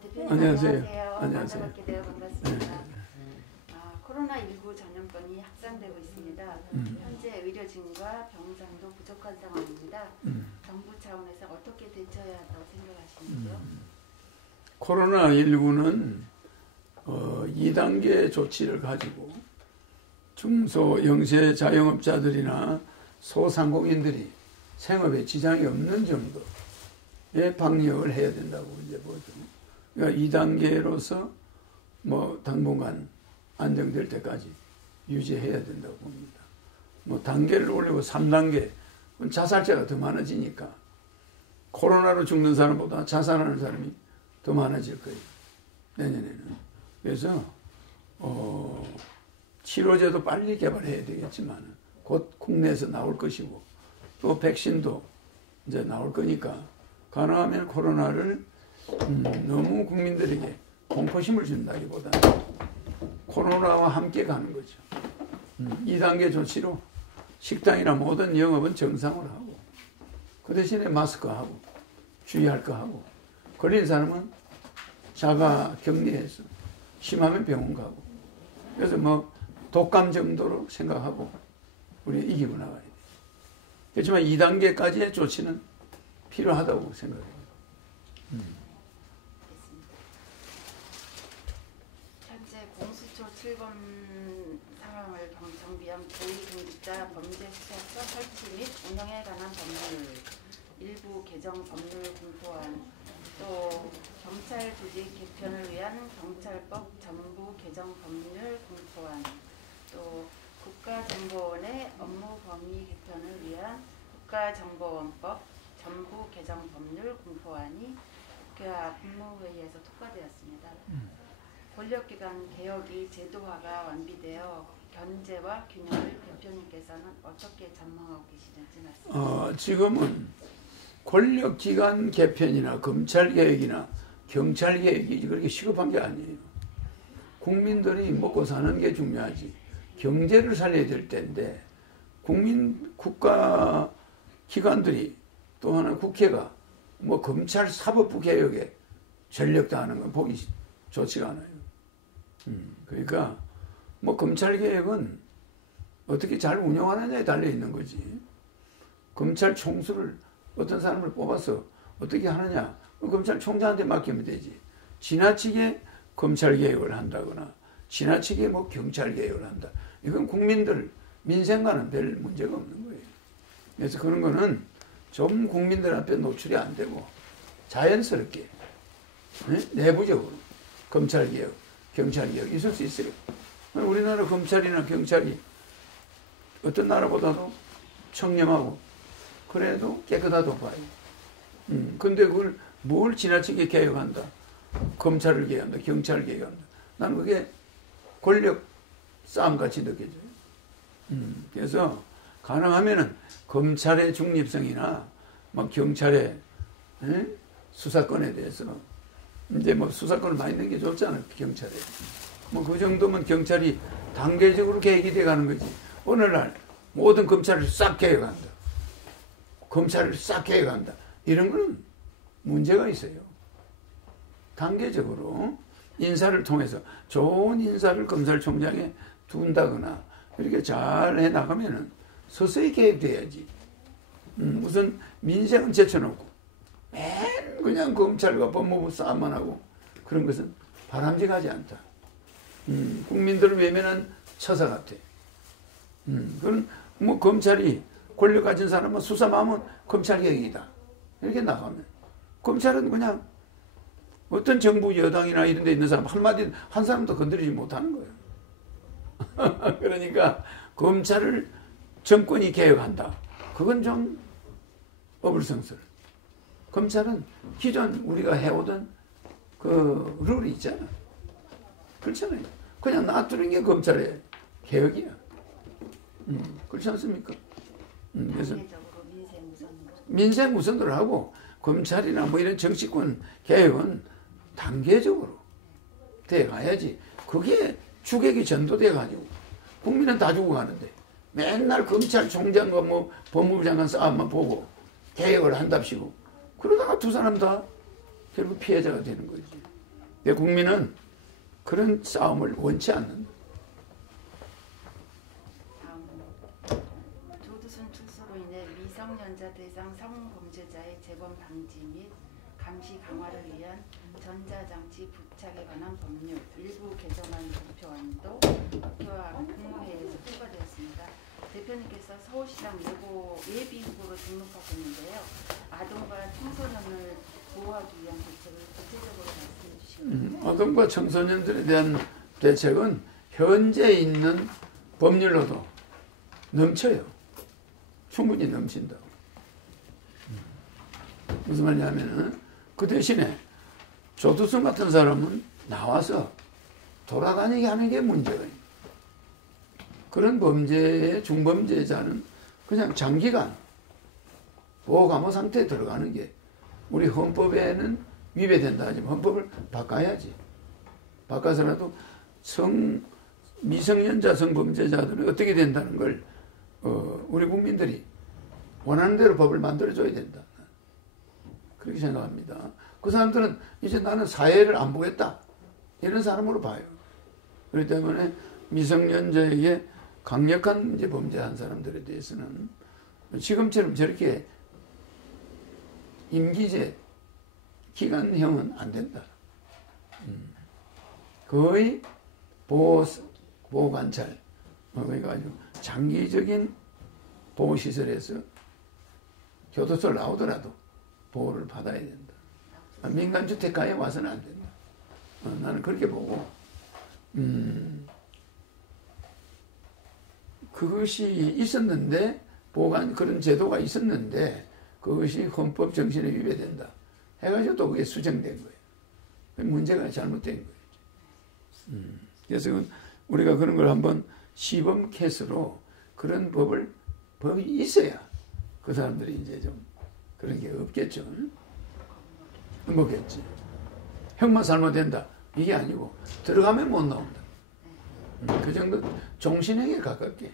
대표님 안녕하세요. 안녕하세요. 만나뵙게 되어 반갑습니다. 코로나19 전염병이 확산되고 있습니다. 현재 의료진과 병상도 부족한 상황입니다. 정부 차원에서 어떻게 대처해야 한다고 생각하시는지요? 코로나19는 2단계 조치를 가지고 중소 영세 자영업자들이나 소상공인들이 생업에 지장이 없는 정도의 방역을 해야 된다고 이제 보죠. 그러니까 2단계로서 뭐 당분간 안정될 때까지 유지해야 된다고 봅니다. 뭐 단계를 올리고 3단계 자살자가 더 많아지니까 코로나로 죽는 사람보다 자살하는 사람이 더 많아질 거예요. 내년에는. 그래서 치료제도 빨리 개발해야 되겠지만 곧 국내에서 나올 것이고 또 백신도 이제 나올 거니까 가능하면 코로나를 너무 국민들에게 공포심을 준다기보다는 코로나와 함께 가는 거죠. 2단계 조치로 식당이나 모든 영업은 정상으로 하고 그 대신에 마스크하고 주의할 거 하고 걸린 사람은 자가 격리해서 심하면 병원 가고 그래서 뭐 독감 정도로 생각하고 우리 이기고 나가야 돼요. 그렇지만 2단계까지의 조치는 필요하다고 생각해요. 현재 공수처 출범 상황을 정비한 고위공직자 범죄수사처 설치 및 운영에 관한 법률, 일부 개정 법률 공포안, 또 경찰 조직 개편을 위한 경찰법 전부 개정 법률 공포안, 또 국가정보원의 업무 범위 개편을 위한 국가정보원법 전부 개정 법률 공포안이 국회와 국무회의에서 통과되었습니다. 권력기관 개혁이 제도화가 완비되어 견제와 균형을 대표님께서는 어떻게 전망하고 계시는지 말씀해 주세요. 지금은 권력기관 개편이나 검찰개혁이나 경찰개혁이 그렇게 시급한 게 아니에요. 국민들이 먹고 사는 게 중요하지. 경제를 살려야 될 때인데 국가기관들이 또 하나 국회가 뭐 검찰 사법부 개혁에 전력 다하는 건 보기 좋지가 않아요. 그러니까 뭐 검찰 개혁은 어떻게 잘 운영하느냐에 달려 있는 거지. 검찰 총수를 어떤 사람을 뽑아서 어떻게 하느냐, 검찰총장한테 맡기면 되지. 지나치게 검찰 개혁을 한다거나 지나치게 뭐 경찰 개혁을 한다. 이건 국민들 민생과는 별 문제가 없는 거예요. 그래서 그런 거는 좀 국민들 앞에 노출이 안 되고 자연스럽게 내부적으로 검찰 개혁, 경찰 개혁 있을 수 있어요. 우리나라 검찰이나 경찰이 어떤 나라보다도 청렴하고 그래도 깨끗하다고 봐요. 근데 그걸 뭘 지나치게 개혁한다. 검찰을 개혁한다. 경찰을 개혁한다. 나는 그게 권력 싸움같이 느껴져요. 그래서 가능하면은 검찰의 중립성이나 막 경찰의 수사권에 대해서 이제 뭐 수사권을 많이 넣는 게 좋잖아요. 경찰에. 뭐 그 정도면 경찰이 단계적으로 개혁이 돼 가는 거지. 어느 날 모든 검찰을 싹 개혁한다. 검찰을 싹 개혁한다. 이런 거는 문제가 있어요. 단계적으로 인사를 통해서 좋은 인사를 검찰총장에 둔다거나 이렇게 잘 해나가면은 서서히 개혁돼야지. 우선 민생은 제쳐놓고 맨 그냥 검찰과 법무부 싸움만 하고 그런 것은 바람직하지 않다. 국민들을 외면한 처사 같아. 그건 뭐 검찰이 권력 가진 사람은 수사하면 검찰 개혁이다. 이렇게 나가면 검찰은 그냥 어떤 정부 여당이나 이런 데 있는 사람 한마디 한 사람도 건드리지 못하는 거예요. 그러니까 검찰을 정권이 개혁한다. 그건 좀 어불성설. 검찰은 기존 우리가 해오던 그 룰이 있잖아. 그렇잖아요. 그냥 놔두는 게 검찰의 개혁이야. 그렇지 않습니까? 그래서 민생 우선으로 하고 검찰이나 뭐 이런 정치권 개혁은 단계적으로 돼 가야지. 그게 주객이 전도돼 가지고 국민은 다 죽어가는데 맨날 검찰총장과 뭐 법무부 장관 싸움만 보고 개혁을 한답시고 그러다가 두 사람 다 결국 피해자가 되는 거지. 국민은 그런 싸움을 원치 않는다. 조두순 출소로 인해 미성년자 대상 성범죄자의 재범 방지 및 감시 강화를 위한 전자장치 부착에 관한 법률 일부 개정안 발표안도 국회와 국무회의에서 통과되었습니다. 대표님께서 서울시장 예비 후보로 등록하셨는데요. 아동과 청소년을 보호하기 위한 대책을 구체적으로 말씀해 주시겠습니다. 아동과 청소년들에 대한 대책은 현재 있는 법률로도 넘쳐요. 충분히 넘친다고. 무슨 말이냐면은 그 대신에 조두순 같은 사람은 나와서 돌아다니게 하는 게 문제가 있어요. 그런 범죄의 중범죄자는 그냥 장기간 보호감호 상태에 들어가는 게 우리 헌법에는 위배된다 하지만 헌법을 바꿔야지. 바꿔서라도 미성년자 성범죄자들은 어떻게 된다는 걸 우리 국민들이 원하는 대로 법을 만들어줘야 된다. 그렇게 생각합니다. 그 사람들은 이제 나는 사회를 안 보겠다. 이런 사람으로 봐요. 그렇기 때문에 미성년자에게 강력한 이제 범죄한 사람들에 대해서는 지금처럼 저렇게 임기제 기간형은 안 된다. 거의 보호관찰, 그러니까 아주 장기적인 보호시설에서 교도소를 나오더라도 보호를 받아야 된다. 민간주택가에 와서는 안 된다. 나는 그렇게 보고, 그것이 있었는데, 그런 제도가 있었는데, 그것이 헌법 정신에 위배된다. 해가지고 또 그게 수정된 거예요. 문제가 잘못된 거예요. 그래서 우리가 그런 걸 한번 시범 케이스로 그런 법이 있어야 그 사람들이 이제 좀 그런 게 없겠죠. 먹겠지. 형만 살면 된다. 이게 아니고 들어가면 못 나온다. 그 정도 종신형에 가깝게.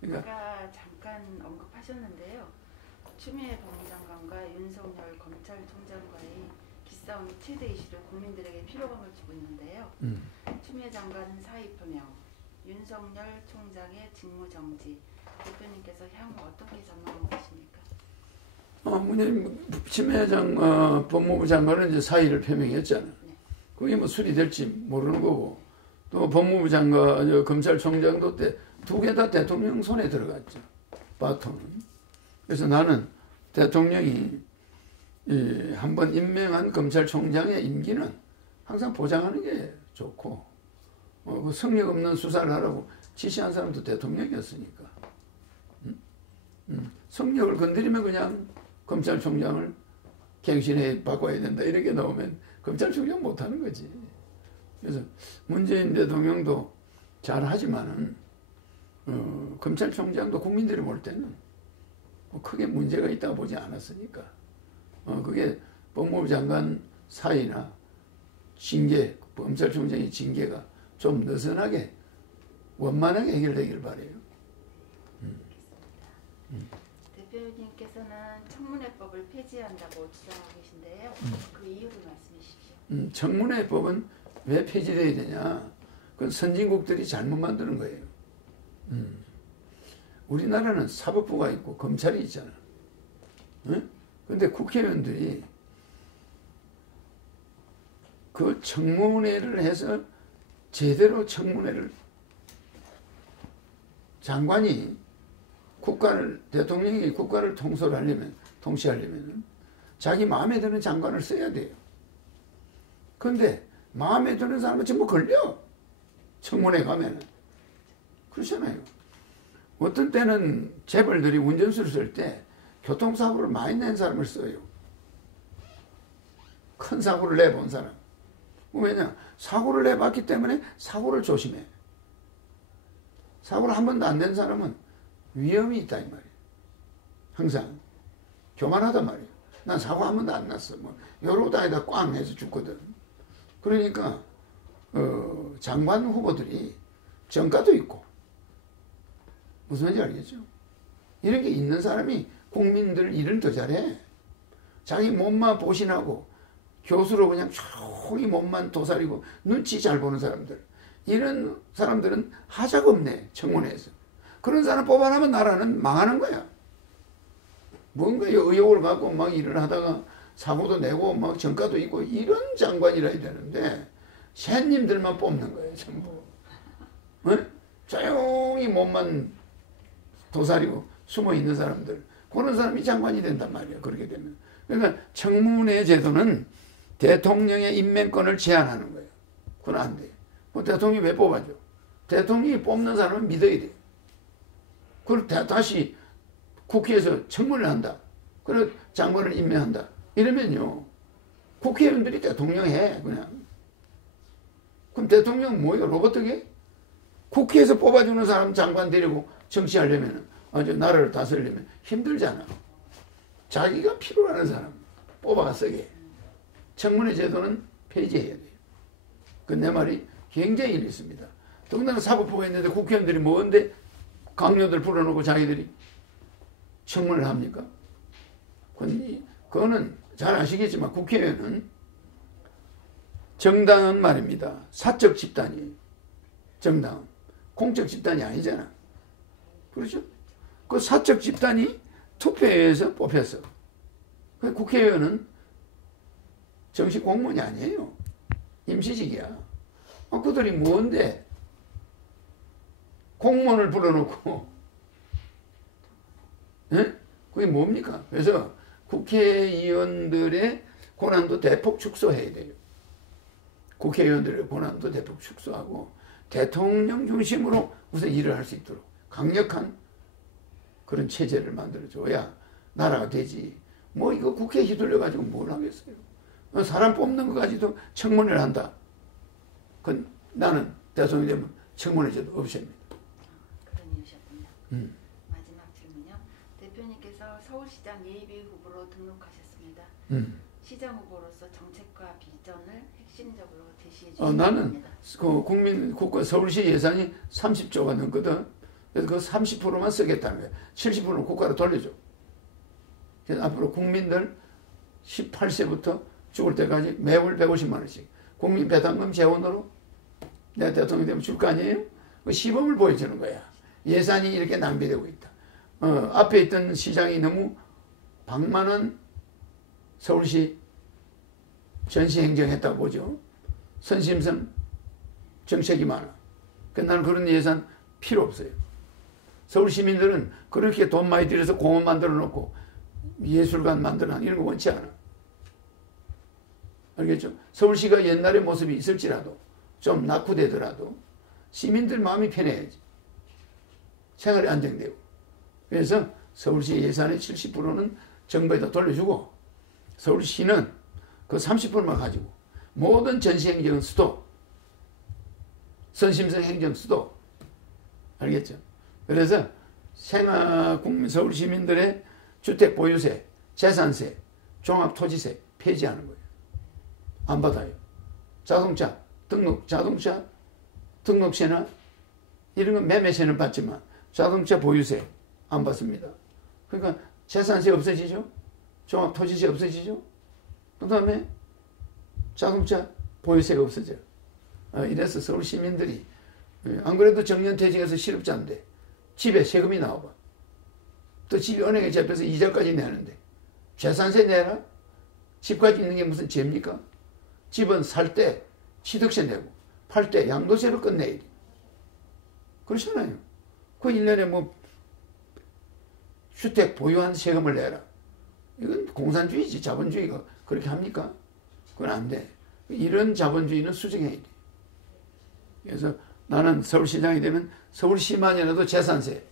그러니까 아까 잠깐 언급하셨는데요. 추미애 법무장관과 윤석열 검찰총장과의 기싸움이 최대 이슈로 국민들에게 피로감을 주고 있는데요. 추미애 장관은 사의 표명, 윤석열 총장의 직무 정지. 대표님께서 향후 어떻게 전망하고 계십니까? 추미애 법무부 장관은 이제 사의를 표명했잖아. 네. 그게 뭐 수리될지 모르는 거고, 또 법무부 장관, 검찰총장도 두 개 다 대통령 손에 들어갔죠. 바톤은. 그래서 나는 대통령이 한번 임명한 검찰총장의 임기는 항상 보장하는 게 좋고, 그 성력 없는 수사를 하라고 지시한 사람도 대통령이었으니까. 성력을 건드리면 그냥 검찰총장을 갱신해 바꿔야 된다. 이렇게 나오면 검찰총장 못하는 거지. 그래서 문재인 대통령도 잘하지만은, 검찰총장도 국민들이 볼 때는 크게 문제가 있다고 보지 않았으니까. 그게 법무부 장관 사이나 징계, 검찰총장의 징계가 좀 느슨하게, 원만하게 해결되기를 바라요. 대표님께서는 청문회법을 폐지한다고 주장하고 계신데요. 그 이유를 말씀해 주십시오. 청문회법은 왜 폐지돼야 되냐? 그건 선진국들이 잘못 만드는 거예요. 우리나라는 사법부가 있고 검찰이 있잖아. 그런데 국회의원들이 그 청문회를 해서 제대로 청문회를 장관이 대통령이 국가를 통치하려면 자기 마음에 드는 장관을 써야 돼요. 그런데 마음에 드는 사람은 전부 걸려. 청문회 가면은. 그렇잖아요. 어떤 때는 재벌들이 운전수를 쓸 때 교통사고를 많이 낸 사람을 써요. 큰 사고를 내본 사람. 왜냐? 사고를 내봤기 때문에 사고를 조심해. 사고를 한 번도 안 낸 사람은 위험이 있다 이 말이에요. 항상 교만하단 말이에요. 난 사고 한 번도 안 났어. 요러고 다니다 꽝 해서 죽거든. 그러니까 장관 후보들이 정가도 있고 무슨 말인지 알겠죠? 이런 게 있는 사람이 국민들 일을 더 잘해. 자기 몸만 보신하고 교수로 그냥 조용히 몸만 도사리고 눈치 잘 보는 사람들. 이런 사람들은 하자가 없네, 청문회에서. 그런 사람 뽑아내면 나라는 망하는 거야. 뭔가 의욕을 갖고 막 일을 하다가 사고도 내고 막 정가도 있고 이런 장관이라 해야 되는데 샌님들만 뽑는 거예요, 전부. 어? 조용히 몸만 도사리고 숨어 있는 사람들. 그런 사람이 장관이 된단 말이에요, 그렇게 되면. 그러니까 청문회 제도는 대통령의 임명권을 제한하는 거예요. 그건 안 돼요. 대통령이 왜 뽑아줘? 대통령이 뽑는 사람은 믿어야 돼요. 그걸 다시 국회에서 청문을 한다. 그리고 장관을 임명한다. 이러면요, 국회의원들이 대통령 해, 그냥. 그럼 대통령 뭐예요? 로봇이게? 국회에서 뽑아주는 사람 장관 데리고 정치하려면, 아주 나라를 다스리려면 힘들잖아. 자기가 필요로 하는 사람 뽑아가 쓰게. 청문회 제도는 폐지해야 돼요. 그 내 말이 굉장히 일리 있습니다. 더군다나 사법부가 있는데 국회의원들이 뭔데 강요들 불러놓고 자기들이 청문을 합니까? 그거는 잘 아시겠지만 국회의원은 정당은 말입니다. 사적 집단이에요. 정당은. 공적 집단이 아니잖아. 그렇죠? 그 사적 집단이 투표에서 뽑혔어. 그 국회의원은 정식 공무원이 아니에요. 임시직이야. 그들이 뭔데 공무원을 불러놓고 예? 그게 뭡니까? 그래서 국회의원들의 권한도 대폭 축소해야 돼요. 국회의원들의 권한도 대폭 축소하고 대통령 중심으로 우선 일을 할 수 있도록 강력한 그런 체제를 만들어줘야 나라가 되지. 뭐 이거 국회에 휘둘려가지고 뭘 하겠어요. 사람 뽑는 것까지도 청문회를 한다. 그건 나는 대통령이 되면 청문회제도 없앱니다. 그런 이유셨군요. 마지막 질문요. 대표님께서 서울시장 예비 후보로 등록하셨습니다. 시장 후보로서 정책과 비전을 핵심적으로 제시해 주시기 나는 그 국민 국가 서울시 예산이 30조가 넘거든. 그래서 그 30%만 쓰겠다는 거야. 70%는 국가로 돌려줘. 그래서 앞으로 국민들 18세부터 죽을 때까지 매월 150만 원씩 국민 배당금 재원으로 내가 대통령이 되면 줄 거 아니에요? 그 시범을 보여주는 거야. 예산이 이렇게 낭비되고 있다. 앞에 있던 시장이 너무 방만한 서울시 전시행정했다고 보죠. 선심성 정책이 많아. 나는 그런 예산 필요 없어요. 서울 시민들은 그렇게 돈 많이 들여서 공원 만들어 놓고 예술관 만들어 놓고 이런 거 원치 않아. 알겠죠? 서울시가 옛날의 모습이 있을지라도 좀 낙후되더라도 시민들 마음이 편해야지. 생활이 안정되고. 그래서 서울시 예산의 70%는 정부에다 돌려주고 서울시는 그 30%만 가지고 모든 전시행정 수도 선심성 행정 수도 알겠죠? 그래서 국민 서울 시민들의 주택 보유세, 재산세, 종합토지세 폐지하는 거예요. 안 받아요. 자동차 등록세나 이런 건 매매세는 받지만 자동차 보유세 안 받습니다. 그러니까 재산세 없어지죠. 종합토지세 없어지죠. 그 다음에 자동차 보유세가 없어져요. 이래서 서울 시민들이 안 그래도 정년퇴직해서 실업자인데 집에 세금이 나와봐. 또 집이 은행에 잡혀서 이자까지 내는데 재산세 내라? 집까지 있는 게 무슨 죄입니까? 집은 살 때 취득세 내고 팔 때 양도세로 끝내야 돼. 그렇잖아요. 그 1년에 뭐 주택 보유한 세금을 내라. 이건 공산주의지. 자본주의가 그렇게 합니까? 그건 안 돼. 이런 자본주의는 수정해야 돼. 그래서 나는 서울시장이 되면 서울시만이라도 재산세,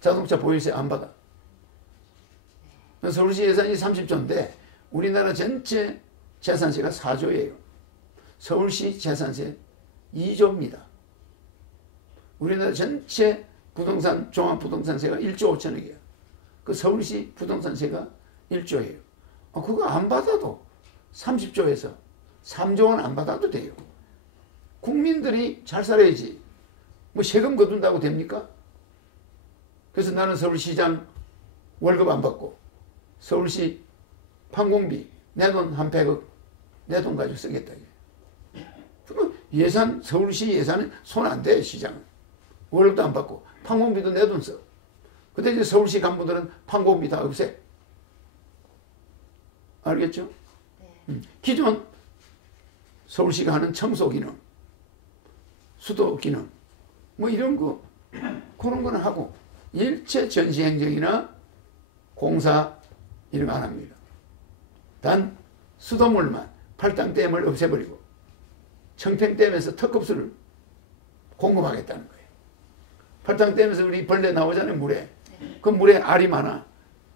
자동차 보유세 안 받아. 서울시 예산이 30조인데 우리나라 전체 재산세가 4조예요. 서울시 재산세 2조입니다. 우리나라 전체 부동산, 종합부동산세가 1조 5천억이에요. 그 서울시 부동산세가 1조예요. 그거 안 받아도 30조에서 3조 원 안 받아도 돼요. 국민들이 잘 살아야지. 뭐 세금 거둔다고 됩니까? 그래서 나는 서울시장 월급 안 받고 서울시 판공비 내 돈 한 100억 내 돈 가지고 쓰겠다. 그럼 예산, 서울시 예산은 손 안 대, 시장은. 월급도 안 받고, 판공비도 내 돈 써. 근데 이제 서울시 간부들은 판공비 다 없애. 알겠죠? 네. 기존 서울시가 하는 청소 기능, 수도 기능, 뭐 이런 거, 그런 거는 하고, 일체 전시행정이나 공사 이런 거 안 합니다. 단 수돗물만 팔당댐을 없애버리고 청평댐에서 턱급수를 공급하겠다는 거예요. 팔당댐에서 우리 벌레 나오잖아요, 물에. 그 물에 알이 많아.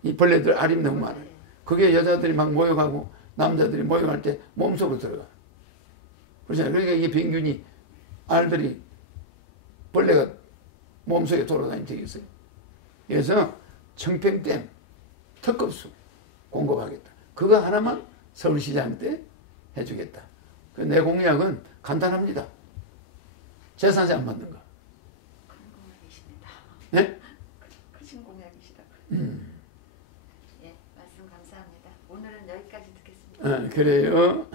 이 벌레들 알이 너무 많아요. 그게 여자들이 막 모여가고 남자들이 모여갈 때 몸속으로 들어가. 그렇잖아요. 그러니까 이게 병균이 알들이 벌레가 몸속에 돌아다니면 되겠어요. 그래서 청평댐 턱급수 공급하겠다. 그거 하나만 서울시장 때 해주겠다. 내 공약은 간단합니다. 재산세 안 받는 거. 큰 공약이십니다. 네? 크신 공약이시다. 예, 말씀 감사합니다. 오늘은 여기까지 듣겠습니다. 그래요.